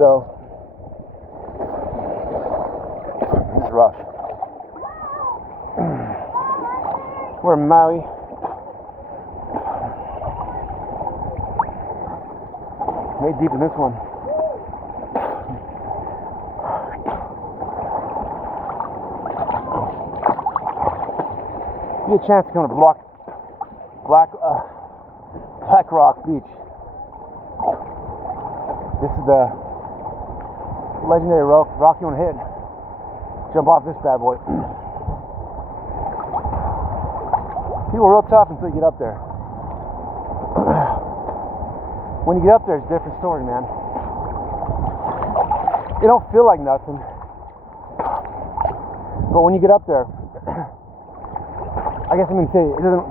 So it's rough. We're in Maui. Way deep in this one. You get a chance to come to Black Rock Beach. This is the legendary rock you want to hit. Jump off this bad boy. People are real tough until you get up there. When you get up there, it's a different story, man. It don't feel like nothing. But when you get up there, I guess I'm gonna say it doesn't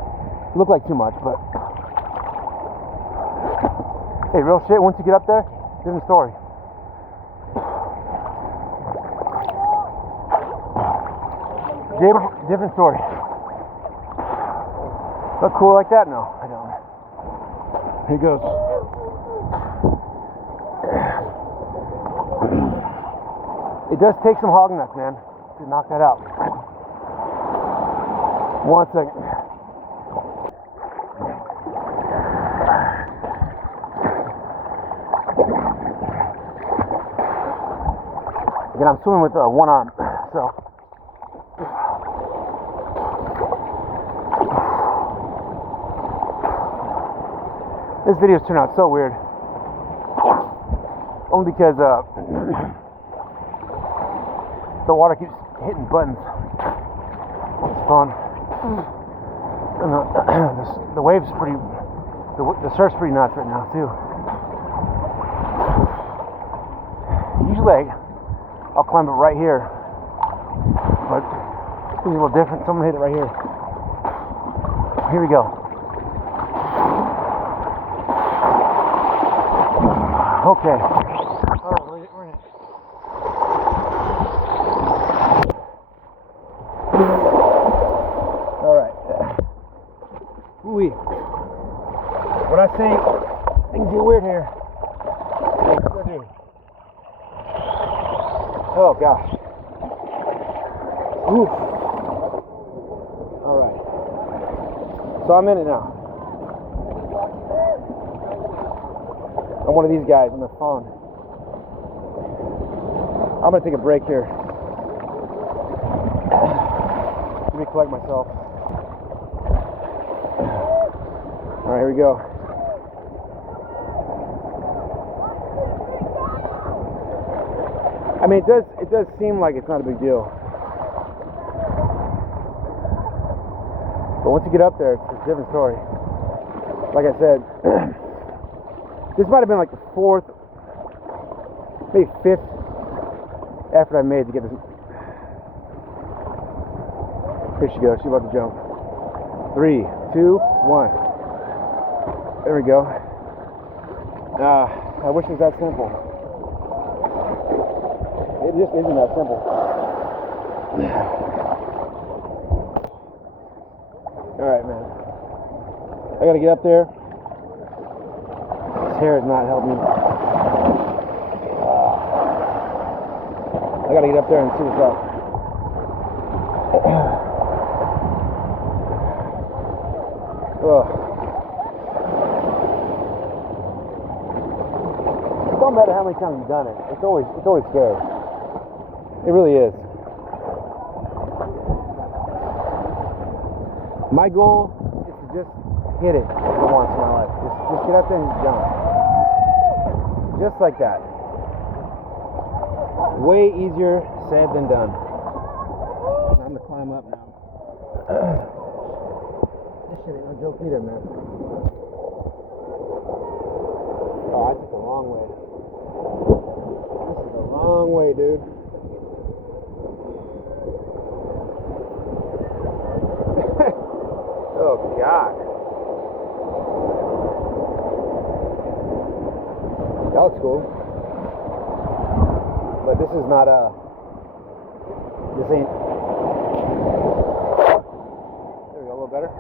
look like too much, but hey, real shit, once you get up there, different story. Different story. Look cool like that? No, I don't. Here he goes. It does take some hog nuts, man, to knock that out. 1 second. Again, I'm swimming with one arm, so. This video's turned out so weird. Only because the water keeps hitting buttons. It's fun. And the waves pretty, the surf's pretty nuts right now too. Usually I'll climb it right here, but it's a little different. Someone hit it right here. Here we go. Okay. Oh, we're in it. Ooh-wee. When I say things get weird here, they do. Oh gosh. Oof. Alright. So I'm in it now. I'm one of these guys on the phone. I'm gonna take a break here. Let me collect myself. All right, here we go. I mean, it does seem like it's not a big deal, but once you get up there, it's a different story. Like I said, this might have been like the 4th, maybe 5th effort I made to get this. Here she goes. She's about to jump. 3, 2, 1. There we go. I wish it was that simple. It just isn't that simple. Alright, man. I gotta get up there. This hair is not helping me. I gotta get up there and see what's up. No matter how many times you've done it, it's always scary. It really is. My goal is to just hit it for once in my life. Just get up there and jump. Just like that. Way easier said than done. I'm gonna climb up now. This shit ain't no joke either, man. Oh, I took the wrong way. This is the wrong way, dude. Oh, God. That looks cool. But this is not this ain't. There we go, a little better.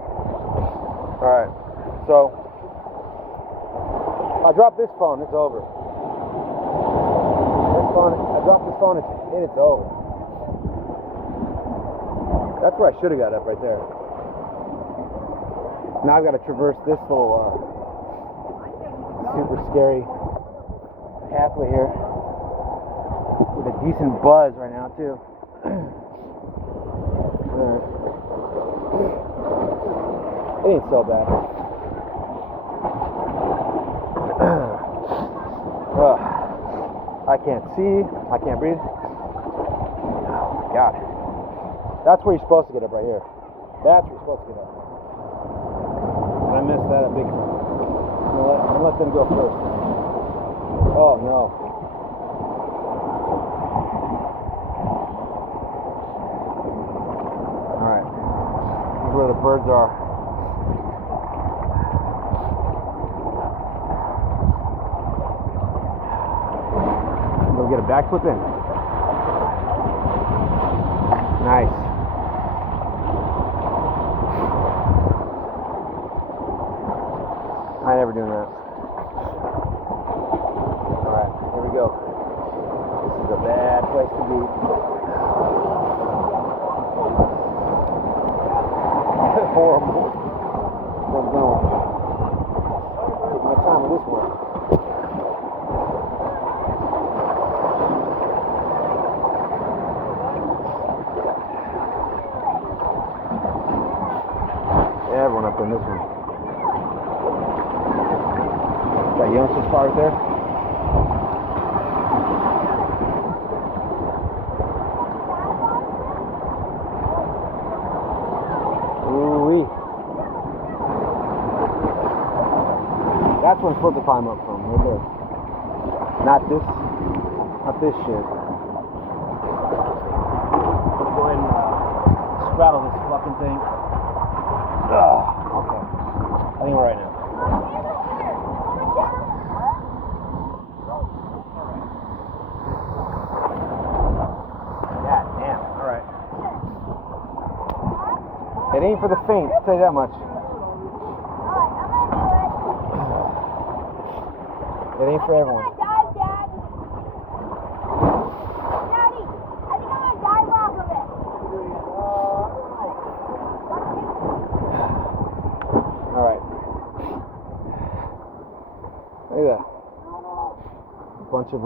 Alright. So, I drop this phone, it's over. phone. I dropped this phone and it's over. That's where I should have got up right there. Now I've got to traverse this little super scary pathway here with a decent buzz right now too. It ain't so bad. I can't see. I can't breathe. Oh my God. That's where you're supposed to get up right here. That's where you're supposed to get up. And I missed that a big time. I'm let them go first. Oh no. Alright. This is where the birds are. Go get a backflip in. Nice. I ain't never doing that. Alright, here we go. This is a bad place to be. Horrible. Where I'm going. Take my time with this one. Everyone up in this one. That youngster spot right there. Ooh-wee. That's where I'm supposed to climb up from, right there. Not this shit. I'm gonna go ahead and straddle this fucking thing. Okay. I think we're right now. God damn. Alright. It ain't for the faint, I'll tell you that much. It ain't for everyone. Alright. Look at that. A bunch of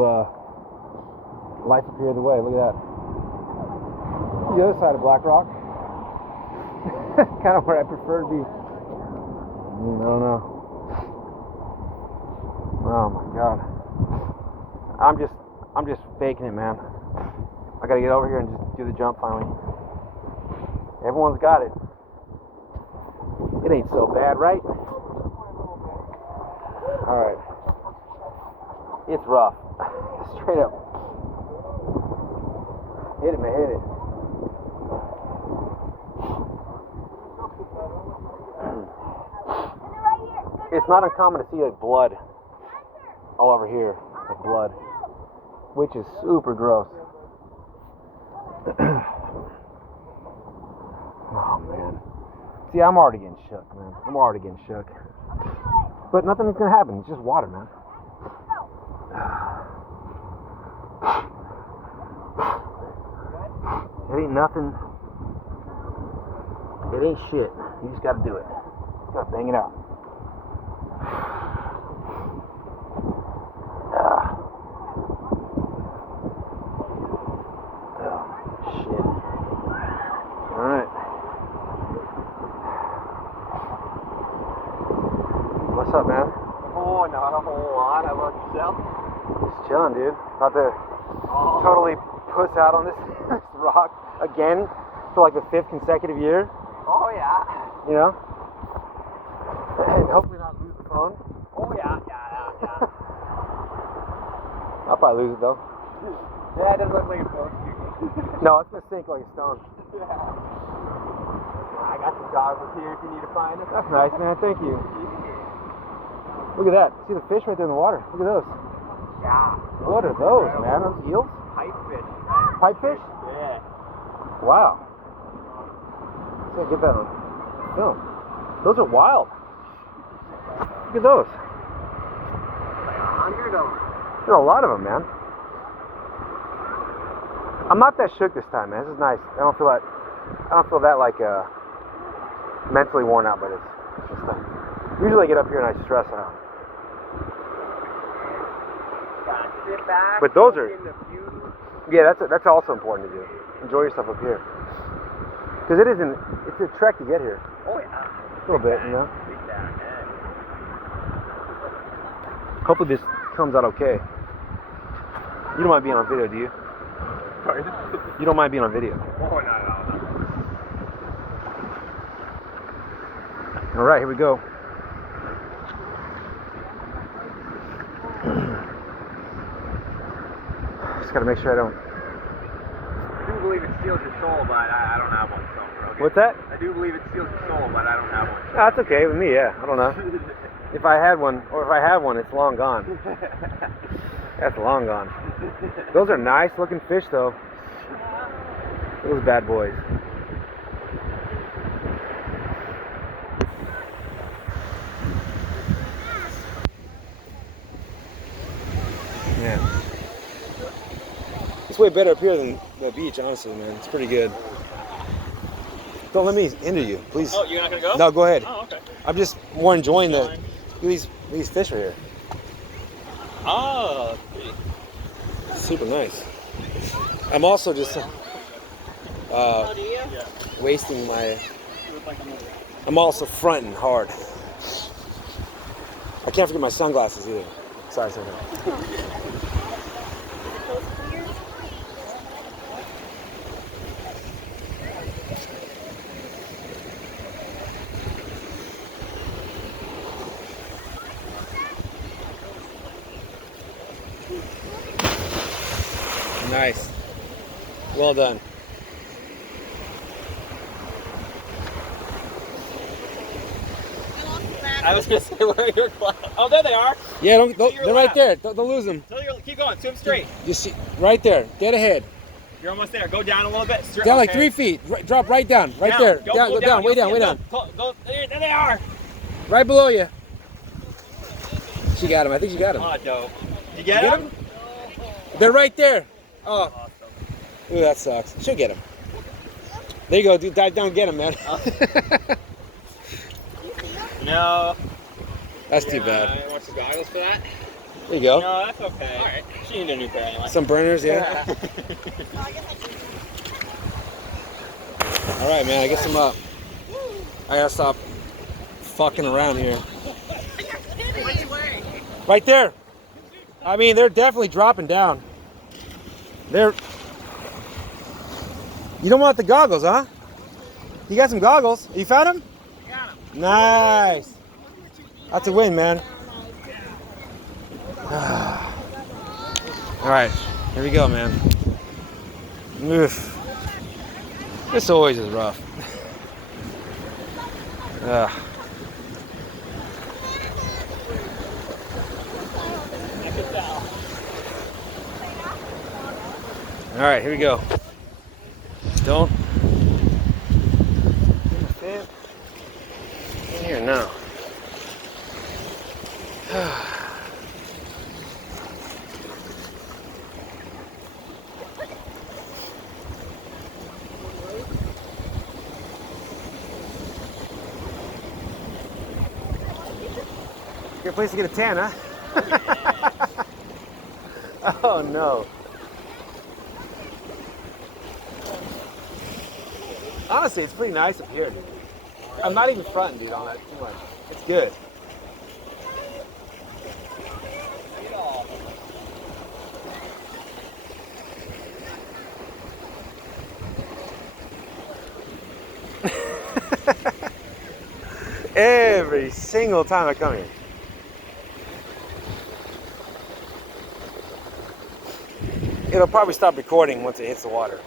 life appeared the way. Look at that. The other side of Black Rock. Kind of where I prefer to be. I don't know. Oh my God. I'm just faking it, man. I gotta get over here and just do the jump finally. Everyone's got it. It ain't so bad, right? Alright. It's rough. Straight up. Hit it, man, hit it. It's not uncommon to see like blood all over here. Like blood. Which is super gross. Oh man. See, I'm already getting shook, man. I'm already getting shook. But nothing's gonna happen. It's just water, man. It ain't nothing. It ain't shit. You just gotta do it. You gotta bang it out. Shit. Alright. What's up, man? Oh, not a whole lot. How about yourself? Just chilling, dude. About to totally puss out on this rock again for like the 5th consecutive year. Oh, yeah. You know? And hopefully not lose the phone. Oh, yeah. I'll probably lose it though. Yeah, it doesn't look like it's going to. No, it's gonna sink like a stone. Yeah. I got some goggles here if you need to find them. That's nice, man. Thank you. Look at that. See the fish right there in the water. Look at those. Yeah. What are those, man? Those eels? Pipefish. Pipefish? Yeah. Wow. Let's get that on film. Those are wild. Look at those. Like 100 of them. There are a lot of them, man. I'm not that shook this time, man. This is nice. I don't feel that like mentally worn out by this. It's just, usually I get up here and I stress out. Sit back. But those are, in the view. yeah, that's also important to do. Enjoy yourself up here, because it's a trek to get here. Oh yeah. A little bit, you know. Big down, yeah. Hopefully this comes out okay. You don't mind being on video, do you? Pardon? You don't mind being on video. Oh, not at all. All right, here we go. Just gotta make sure I don't. I do believe it steals your soul, but I don't have one, so okay. What's that? I do believe it steals your soul, but I don't have one. Ah, that's okay with me. Yeah, I don't know. If I had one, or if I have one, it's long gone. That's long gone. Those are nice looking fish, though. Those bad boys. Man. It's way better up here than the beach, honestly, man. It's pretty good. Don't let me hinder you, please. Oh, you're not gonna go? No, go ahead. Oh, okay. I'm just more enjoying these fish right here. Oh, Super nice. I'm also just wasting my. I'm also fronting hard. I can't forget my sunglasses either. Sorry. Nice. Well done. I was gonna say, where are your clouds? Oh, there they are. Yeah, don't To your they're right left. there. Don't lose them. Keep going. Swim straight. You see, right there. Get ahead. You're almost there. Go down a little bit. Straight. Down like 3 feet. Drop right down. Right there. Go Go down. Way You'll down. see Way them. down. Go. There they are. Right below you. She got him. I think she got him. Oh, dope. Did you get Get them? They're right there. Oh. Ooh, that sucks. She'll get him. There you go, dude. Dive down and get him, man. No. That's too bad. Want some goggles for that? There you go. No, that's okay. All right. She needs a new pair anyway. Some burners, yeah. All right, man. I guess I'm up. I gotta stop fucking around here. Right there. I mean, they're definitely dropping down. You don't want the goggles, huh? You got some goggles. You found them? I got them. Nice. That's a win, man. All right, here we go, man. Oof. This always is rough. All right, here we go. Don't. In here now. Good place to get a tan, huh? Oh no. Honestly, it's pretty nice up here, dude. I'm not even fronting, dude, on that too much. It's good. Every single time I come here. It'll probably stop recording once it hits the water.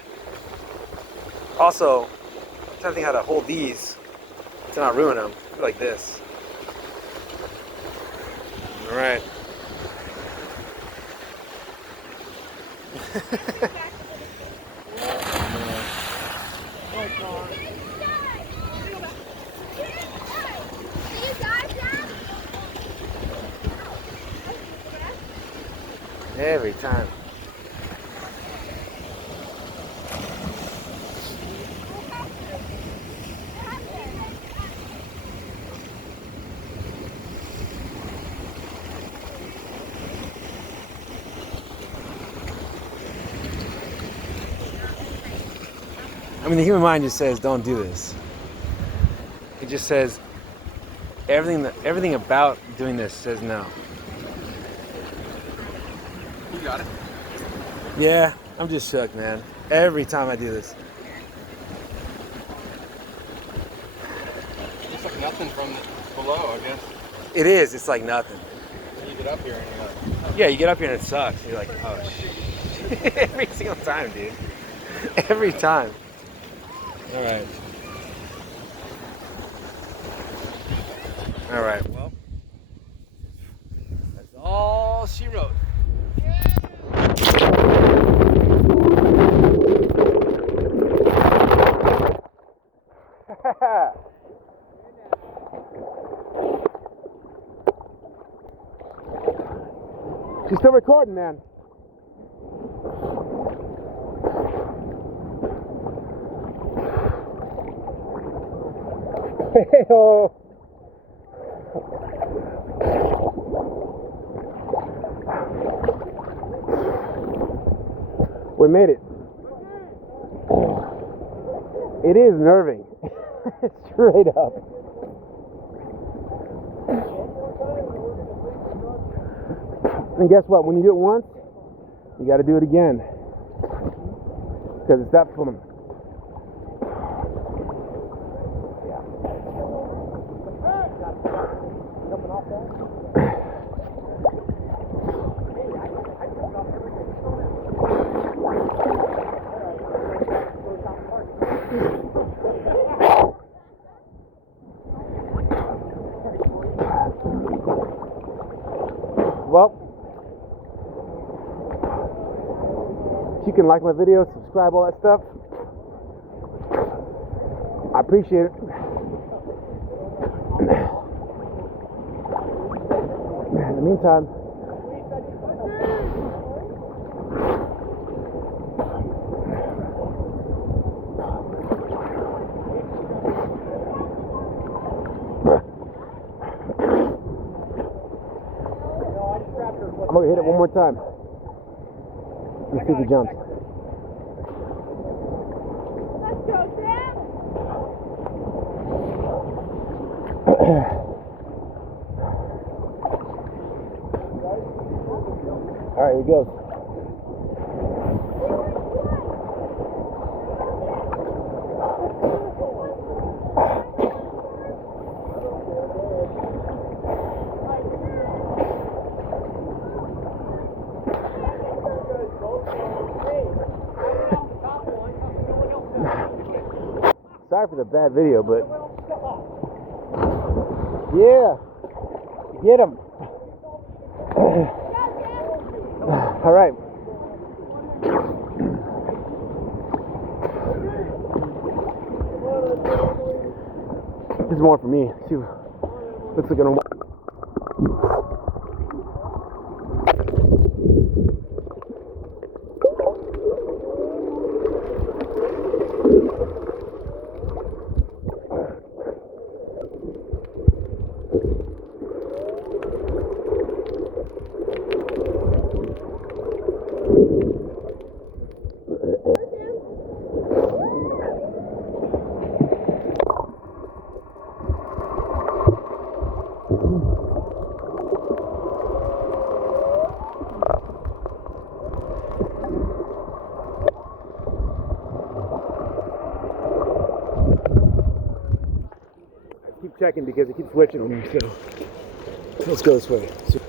Also, I'm trying to think how to hold these to not ruin them. Like this. All right. Every time. I mean, the human mind just says, don't do this. It just says, everything about doing this says no. You got it. Yeah, I'm just shook, man. Every time I do this. It's like nothing from below, I guess. It is. It's like nothing. You get up here and you're like, Yeah, you get up here and it sucks. You're like, oh shit. Every single time, dude. Every time. All right. All right. Well, that's all she wrote. She's still recording, man. Hey-oh. We made it. It is nerving. Straight up. And guess what? When you do it once, you got to do it again. Because it's that fun. Well, if you can like my videos, subscribe, all that stuff, I appreciate it. In the meantime, I'm gonna hit it one more time. Let's see if he jumps. Let's go, Sam! All right, here he goes. Sorry for the bad video, but yeah, get him. All right. This is more for me. See, looks like an. Keep checking because it keeps switching on me. So let's go this way. So